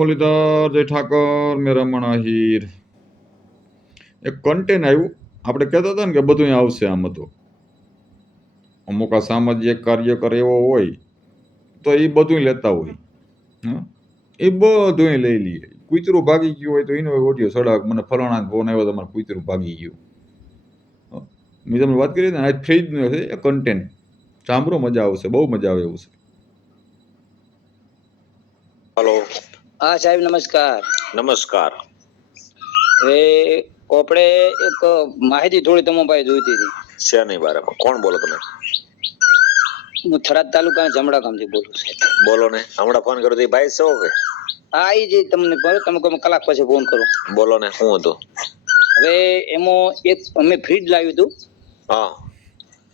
મુરલીધર જય ઠાકર મેરા મણાહીર એક કન્ટેન્ટ આવ્યું. આપણે કહેતા હતા ને કે બધું આવશે. આમ હતું અમુક આ સામાજિક કાર્ય કરે એવો હોય તો એ બધું લેતા હોય. હા, એ બધું લઈ લઈએ. કૂતરું ભાગી ગયું હોય તો એનો ઓડિયો સડાક મને ફલાણા ફોન આવ્યો તમારે કૂતરું ભાગી ગયું. મેં તમને વાત કરી ને આજ ફ્રીજનો છે એ કન્ટેન્ટ સાંભળો, મજા આવશે, બહુ મજા આવે એવું છે. હેલો. હા સાહેબ નમસ્કાર. નમસ્કાર. હવે આપણે એક માહિતી થોડી તમારા પાસે જોઈતી હતી. શેની બારામાં? કોણ બોલો તમે? હું થરાદ તાલુકાના જમણા ગામથી બોલું છું. બોલો ને. હમણાં ફોન કર્યો તો ભાઈ છો કે? હા એ જે તમને તમે કલાક પછી ફોન કરો. બોલો ને, શું હતું? હવે એમાં એક અમે ફ્રીજ લાવ્યું હતું. હા,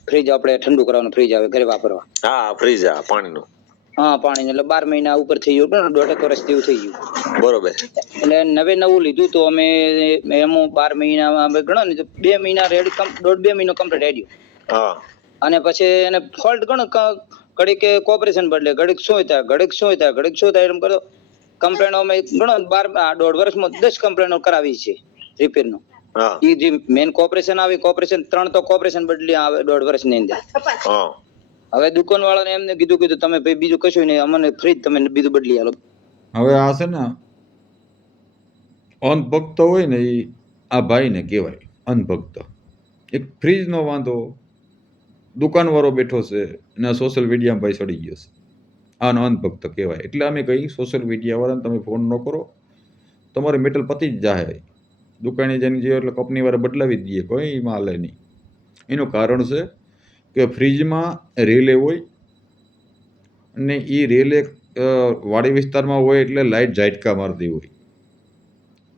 ફ્રીજ આપણે ઠંડુ કરવાનું ફ્રીજ આવે ઘરે વાપરવા. હા ફ્રીજ, હા પાણીનું. હા પાણી, એટલે 12 મહિના ઉપર થઈ ગયું, પણ 1.5 વર્ષ જેવું થઈ ગયું. બરોબર. એટલે નવું લીધું તો અમે એમાં 12 મહિનામાં અમે ગણો ને 2 મહિના રેડી, 1.5-2 મહિનો કમ્પ્લીટ આવ્યું. હા. અને પછી એને ફોલ્ટ ગણો ઘડીક કોપરેશન બદલે, ઘડીક શું થાય, ઘડીક શું થાય એમ કરો. કમ્પ્લેનો અમે ગણો 1.5 વર્ષમાં 10 કમ્પ્લેનો કરાવી છે રિપેર નો. એ જે મેન કોપરેશન આવે, કોપરેશન 3 તો કોપરેશન બદલી આવે 1.5 વર્ષની અંદર. હવે દુકાન વાળાને એમને કીધું તમે ભાઈ બીજું કશું નહીં, અમને ફ્રીજ તમે બીજું બદલી આલો. હવે આ છે ને અંધભક્ત હોય ને એ આ ભાઈને કહેવાય અંધભક્ત. એક ફ્રીજનો વાંધો, દુકાનવાળો બેઠો છે અને સોશિયલ મીડિયામાં ભાઈ ચડી ગયો છે, આનો અંધભક્ત કહેવાય. એટલે અમે કહી સોશિયલ મીડિયાવાળાને તમે ફોન ન કરો, તમારે મેટલ પતી જ જાય. દુકાને જઈને જે એટલે કંપનીવાળા બદલાવી જ દઈએ, કોઈ એમાં હાલે નહીં. એનું કારણ છે કે ફ્રીજમાં રેલે હોય અને એ રેલે વાડી વિસ્તારમાં હોય એટલે લાઇટ ઝાટકા મારતી હોય.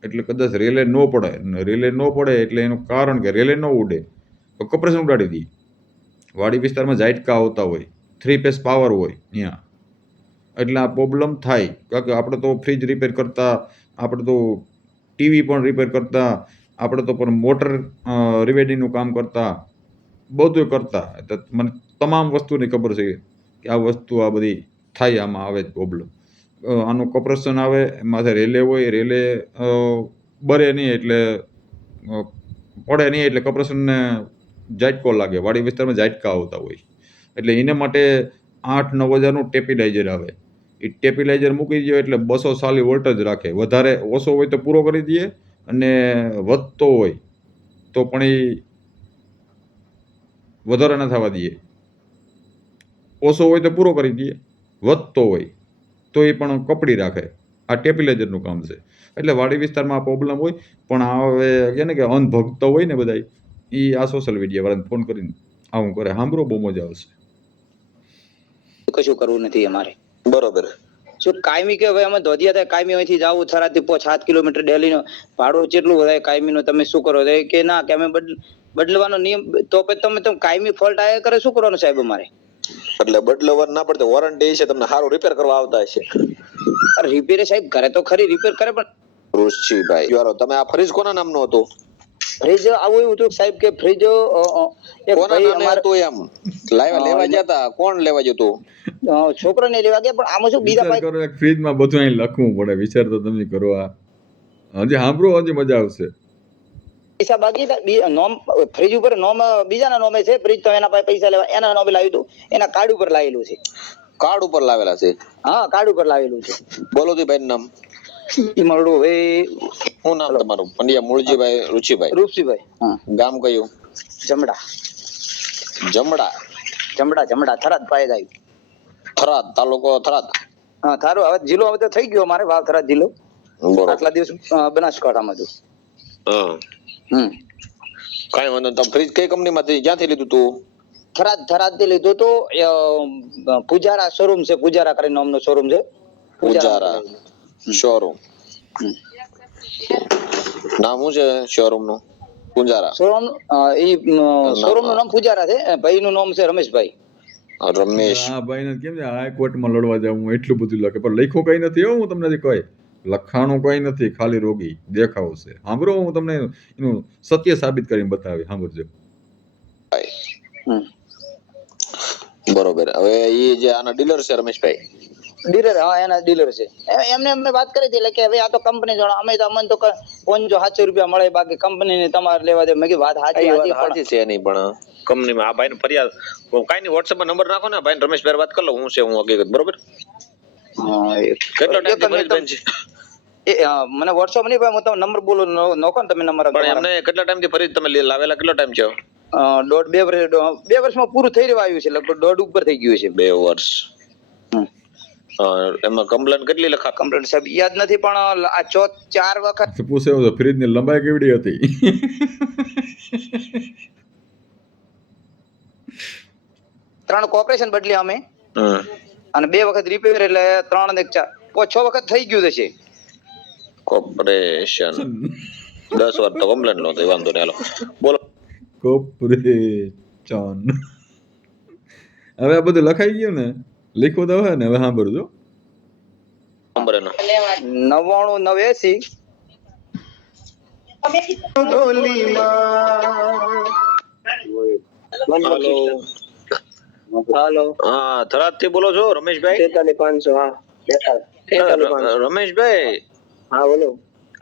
એટલે કદાચ રેલે ન પડે એટલે એનું કારણ કે રેલે ન ઉડે તો કમ્પ્રેસર ઉડાડી દઈએ. વાડી વિસ્તારમાં ઝાટકા આવતા હોય, 3 ફેઝ પાવર હોય ત્યાં, એટલે આ પ્રોબ્લેમ થાય. કારણ કે આપણે તો ફ્રીજ રિપેર કરતા, આપણે તો ટીવી પણ રિપેર કરતા, આપણે તો પણ મોટર રિપેરિંગનું કામ કરતા, બધું કરતા. એટલે મને તમામ વસ્તુની ખબર છે કે આ વસ્તુ આ બધી થાય, આમાં આવે જ પ્રોબ્લેમ. આનું કમ્પ્રેશન આવે, માથે રેલે હોય, રેલે બરે નહીં એટલે પડે નહીં એટલે કમ્પ્રેશનને ઝાટકો લાગે. વાડી વિસ્તારમાં ઝાટકા આવતા હોય એટલે એના માટે 8-9 હજારનું ટેપિલાઇઝર આવે. એ ટેપિલાઇઝર મૂકી દો એટલે 240 વોલ્ટ જ રાખે. વધારે ઓછો હોય તો પૂરો કરી દઈએ અને વધતો હોય તો પણ એ વધારે ન થવા દઈએ. ઓછો હોય તો પૂરો કરી દઈએ, વધતો હોય તો એ પણ કપડી રાખે. આ ટેપિલાઇઝરનું કામ છે. એટલે વાડી વિસ્તારમાં આ પ્રોબ્લેમ હોય. પણ હવે કે ને કે અંધભક્ત હોય ને બધા, એ આ સોશિયલ મીડિયા વાળાને ફોન કરીને આવું કરે. સાંભળો, બહુ મજા આવશે. કશું કરવું નથી અમારે. બરોબર. શું કાયમી કે ભાઈ અમે ધોધિયા થાય કાયમી અહીંથી જાવું થરાદથી 7 કિલોમીટર ડેલીનો ભાડું કેટલું થાય કાયમીનો, તમે શું કરો કે ના કે અમે બદલવાનો નિયમ, તો પછી તમે કાયમી ફોલ્ટ આયા કરે શું કરવાનું સાહેબ અમારે? એટલે બદલવા ના પડે, વોરંટી છે, તમને સારું રિપેર કરવા આવતા હશે. રિપેર સાહેબ ઘરે તો ખરી રિપેર કરે, પણ ઋષિભાઈ યાર તમે આ ફ્રીજ કોના નામનું હતું? ફ્રીજ આવું એવું હતું સાહેબ કે ફ્રીજ કોના નામે હતું એમ? લેવા ગયા હતા, કોણ લેવા જતું? છોકરાને લેવા ગયા. પણ આમાં શું બીજા વિચાર કરો, એક ફ્રીજમાં બધું અહીં લખવું પડે. વિચાર તો તમે કરો. આ હજી સાંભળો, હજી મજા આવશે. પૈસા બાકી નોમ ફ્રીજ ઉપર નોમ બીજાના નોમે છે ફ્રીજ, તો એના પાસે પૈસા લેવા એના નોમે લાવ્યું હતું. એના કાર્ડ ઉપર લાવેલું છે. કાર્ડ ઉપર લાવેલા છે? હા કાર્ડ ઉપર લાવેલું છે. બોલો તી ભાઈ નામ. મળું હવે શું નામ તમારું? પંડ્યા મૂળજીભાઈ રુચિભાઈ? રૂપસીભાઈ. હા. ગામ કયું? જમડા. જમડા? જમડા થરાદ પાસે આવ્યું. થરાદ તાલુકો? થરાદ. હા થારો. હવે જિલ્લો હવે તો થઈ ગયો અમારે, વાવ થરાદ જિલ્લો. બરોબર. આટલા દિવસ બનાસકાંઠામાં હતું. હા. કઈ વાંધો. તમે ફ્રીજ કઈ કંપનીમાંથી ક્યાંથી લીધું તું? થરાદ થી લીધું તો પૂજારા શોરૂમ છે, પૂજારા કરીને નામનો શોરૂમ છે. પૂજારા શોરૂમ. નામ શું છે શોરૂમ નું? પૂજારા શોરૂમ. શોરૂમ નું નામ પૂજારા છે. ભાઈ નું નામ છે રમેશભાઈ. રમેશ. આ ભાઈને કેમ છે હાઈકોર્ટમાં લડવા જાવ, હું એટલું બધું લખે પણ લખ્યું કઈ નથી. હું તમને કહી લખાણું કઈ નથી, ખાલી રોગી દેખાવ છે. સાંભળો, હું તમને એનું સત્ય સાબિત કરીને બતાવી. સાંભળજો. બરોબર. હવે એ જે આના ડીલર છે રમેશભાઈ, ડીલર, હા એના ડીલર છે. એમને અમે વાત કરી હતી એટલે કે હવે આ તો કંપની જોડે અમે તો અમને તો પંચો 700 રૂપિયા મળે, બાકી કંપની ને તમારે લેવા દે. મેં કીધું વાત સાચી સાચી છે એની, પણ કંપનીમાં આ ભાઈ ફરિયાદ કાંઈ નહીં, વોટ્સએપમાં નંબર નાખો ને ભાઈ રમેશભાઈ વાત કરી લો, હું છે હું હકીકત, બરોબર. કેટલો ટાઈમ ફરિયાદ છે મને વોટ્સઅપ નહીં ભાઈ, હું તમને નંબર બોલું નોખો ને તમે નંબર. પણ એમને કેટલા ટાઈમથી ફરિયાદ તમે લાવેલા કેટલો ટાઈમ છે? 2 વર્ષમાં પૂરું થઈ રહ્યું આવ્યું છે, લગભગ 1.5 ઉપર થઈ ગયું છે. 2 વર્ષ. એમાં કમ્પ્લેન કેટલી લખા? કમ્પ્લેન સાહેબ યાદ નથી, પણ આ 4 વખત પૂછે ફ્રીજ ની લંબાઈ કેવડી હતી? 3 કોર્પોરેશન બદલ્યા અમે, અને 2 વખત રિપેર, એટલે 3 અને 4 6 વખત થઈ ગયું છે. કોર્પોરેશન 10 વાર તો કમ્પ્લેન લો, તો વાંધો નહીં, હાલો બોલો. કોર્પોરેશન. હવે આ બધું લખાઈ ગયું ને, લખવું તો હવે ને, હવે સાંભળજો. નંબર એનો 99 89. હાલો, હા, થરાદ થી બોલો છો રમેશભાઈ? 43500. હા 43500. રમેશભાઈ, હા બોલો.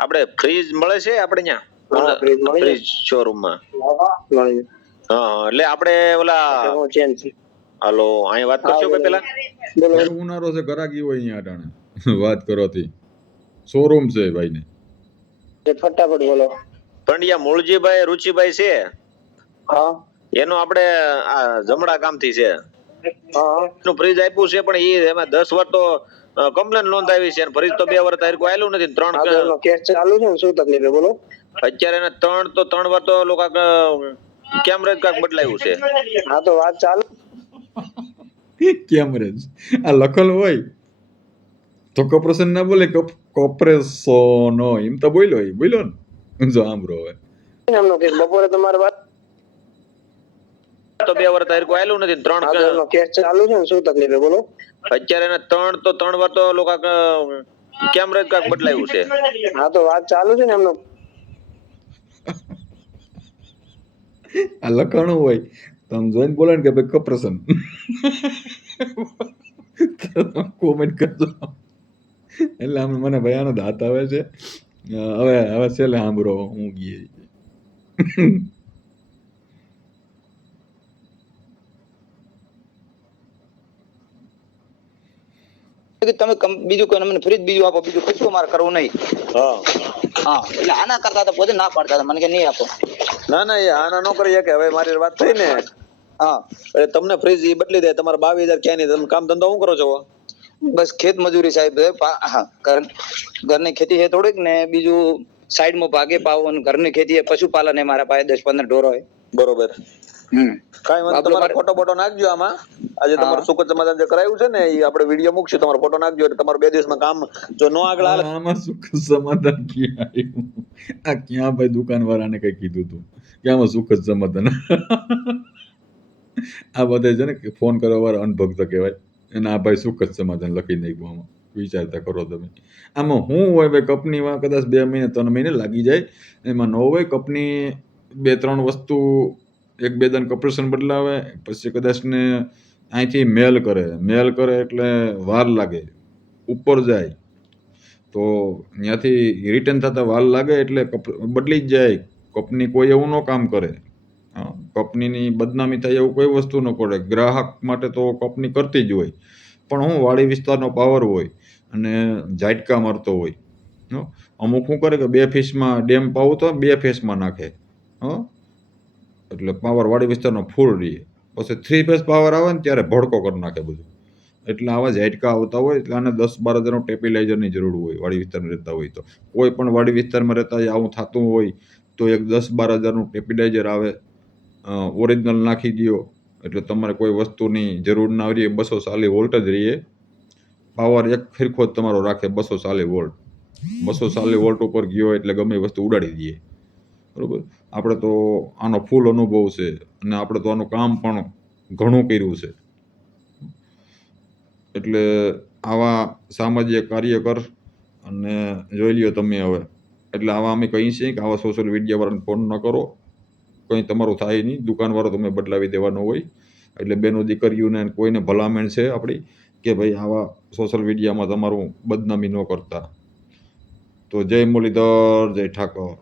આપણે ફ્રીજ મળે છે આપણે ત્યાં? ફ્રીજ શોરૂમ માં? હા, એટલે આપણે ઓલા હાલો અહીં વાત કરશો કે પેલા? ઉનાળો છે, ગરાગી હોય અહીંયા અટાણે વાત કરવાથી. શોરૂમ છે ભાઈ ને, ફટાફટ બોલો. પંડ્યા મૂળજીભાઈ રુચિભાઈ છે? હા. એનો આપણે આ જમણા ગામ થી છે. એનું ફ્રીજ આપ્યું છે, પણ એ એમાં 10 વાર તો કમ્પ્લેન નોંધાવી છે, ફ્રીજ તો 2 વાર તારીખ આવેલું નથી. 3 કેસ ચાલુ છે ને, શું તકલીફ બોલો? અત્યારે એને 3 વાર તો લોકો કેમેરેજ કાક બદલાયું છે. હા તો વાત ચાલુ. કેમરેજ આ લખેલું હોય તો કોર્પોરેશન ના બોલે, કોર્પોરેશન એમ તો બોલ્યો ને, જો સાંભળો હવે. એમનો કેસ બપોરે તમારે વાત તો 2 વાર તારીખ આવેલું નથી. 3 કેસ ચાલુ છે ને, શું તકલીફ બોલો? અત્યારે એને 3 વાર તો લોકો કેમેરેજ કાક બદલાયું છે. હા તો વાત ચાલુ છે ને એમનો. આ લખાણું હોય તમે જોઈને બોલે ને કે ભાઈ કોર્પોરેશન, કોમેન્ટ કરજો. એટલે આમ મને ભાઈ આનો દાંત આવે છે. હવે છેલ્લે સાંભળો હું ગઈ. તમે બીજું કોઈ મને ફ્રીજ બીજું આપો, બીજું કશું મારે કરવું નહીં. હા એટલે આના કરતા તો પોતે ના પાડતા હતા મને કે નહીં આપો. ના એ આના નો કરી શકે. હવે મારી વાત થઈ ને, હા એટલે તમને ફ્રીજ બદલી દે. તમારે 22,000 ક્યાં નહીં, તમે કામ ધંધો શું કરો છો? બસ ખેત મજૂરી સાહેબ. ઘરની ખેતી છે થોડીક ને, બીજું સાઈડમાં ભાગે પાવું, ઘરની ખેતી છે, પશુપાલન છે મારા પાસે 10-15 ઢોરો હોય. બરોબર. કાઈ વાંધો, તમારો ફોટો બોટો નાખજો આમાં. આજે તમારું સુખદ સમાધાન જે કરાયું છે ને, એ આપણે વિડીયો મૂકશું, તમારો ફોટો નાખજો એટલે તમારું 2 દિવસમાં કામ જો નો આગળ હાલે. આમાં સુખદ સમાધાન ક્યાં આવ્યું? આ ક્યાં ભાઈ દુકાન વાળાને કઈ કીધું તું કે આમાં સુખદ સમાધાન? આ બધા છે ને ફોન કરવા વાળા અનભક્ત કહેવાય, અને આ ભાઈ સુખદ સમાધાન લખી નાખ્યું. આમાં વિચારતા કરો તમે. આમાં શું હોય ભાઈ, કંપનીમાં કદાચ 2 મહિને 3 મહિને લાગી જાય, એમાં ન હોય. કંપની 2-3 વસ્તુ 1-2 દાન કોર્પોરેશન બદલાવે, પછી કદાચ ને અહીંથી મેલ કરે એટલે વાર લાગે, ઉપર જાય તો ત્યાંથી રિટર્ન થતા વાર લાગે, એટલે બદલી જ જાય કંપની. કોઈ એવું ન કામ કરે, કંપનીની બદનામી થાય એવું કોઈ વસ્તુ ન કરે. ગ્રાહક માટે તો કંપની કરતી જ હોય, પણ હું વાડી વિસ્તારનો પાવર હોય અને ઝાટકા મારતો હોય. અમુક શું કરે કે 2 ફેસમાં ડેમ પાવું તો 2 ફેસમાં નાખે. એટલે પાવર વાડી વિસ્તારનો ફૂલ રહે. પછી 3 ફેસ પાવર આવે ને ત્યારે ભડકો કરી નાખે બધું. એટલે આવા ઝાટકા આવતા હોય. એટલે આને 10-12 હજારનું ટેપિલાઇઝરની જરૂર હોય વાડી વિસ્તારમાં રહેતા હોય તો. કોઈ પણ વાડી વિસ્તારમાં રહેતા હોય આવું થતું હોય તો એક 10-12 હજારનું ટેપિલાઇઝર આવે, ઓરિજિનલ નાખી દો એટલે તમારે કોઈ વસ્તુની જરૂર ના રહે. 240 વોલ્ટ જ રહીએ. પાવર એક ફિરખો જ તમારો રાખે, 240 વોલ્ટ. 240 વોલ્ટ ઉપર ગયો એટલે ગમે વસ્તુ ઉડાડી દઈએ, બરોબર. આપણે તો આનો ફૂલ અનુભવ છે, અને આપણે તો આનું કામ પણ ઘણું કર્યું છે. એટલે આવા સામાજિક કાર્યકર અને જોઈ લ્યો તમે હવે. એટલે આવા અમે કહીએ છીએ કે આવા સોશિયલ મીડિયા વાળાને ફોન ન કરો, કંઈ તમારું થાય નહીં. દુકાનવાળો તમે બદલાવી દેવાનો હોય. એટલે બેનો દીકરીઓને કોઈને ભલામણ છે આપણી કે ભાઈ આવા સોશિયલ મીડિયામાં તમારું બદનામી ન કરતા. તો જય મુરલીધર, જય ઠાકોર.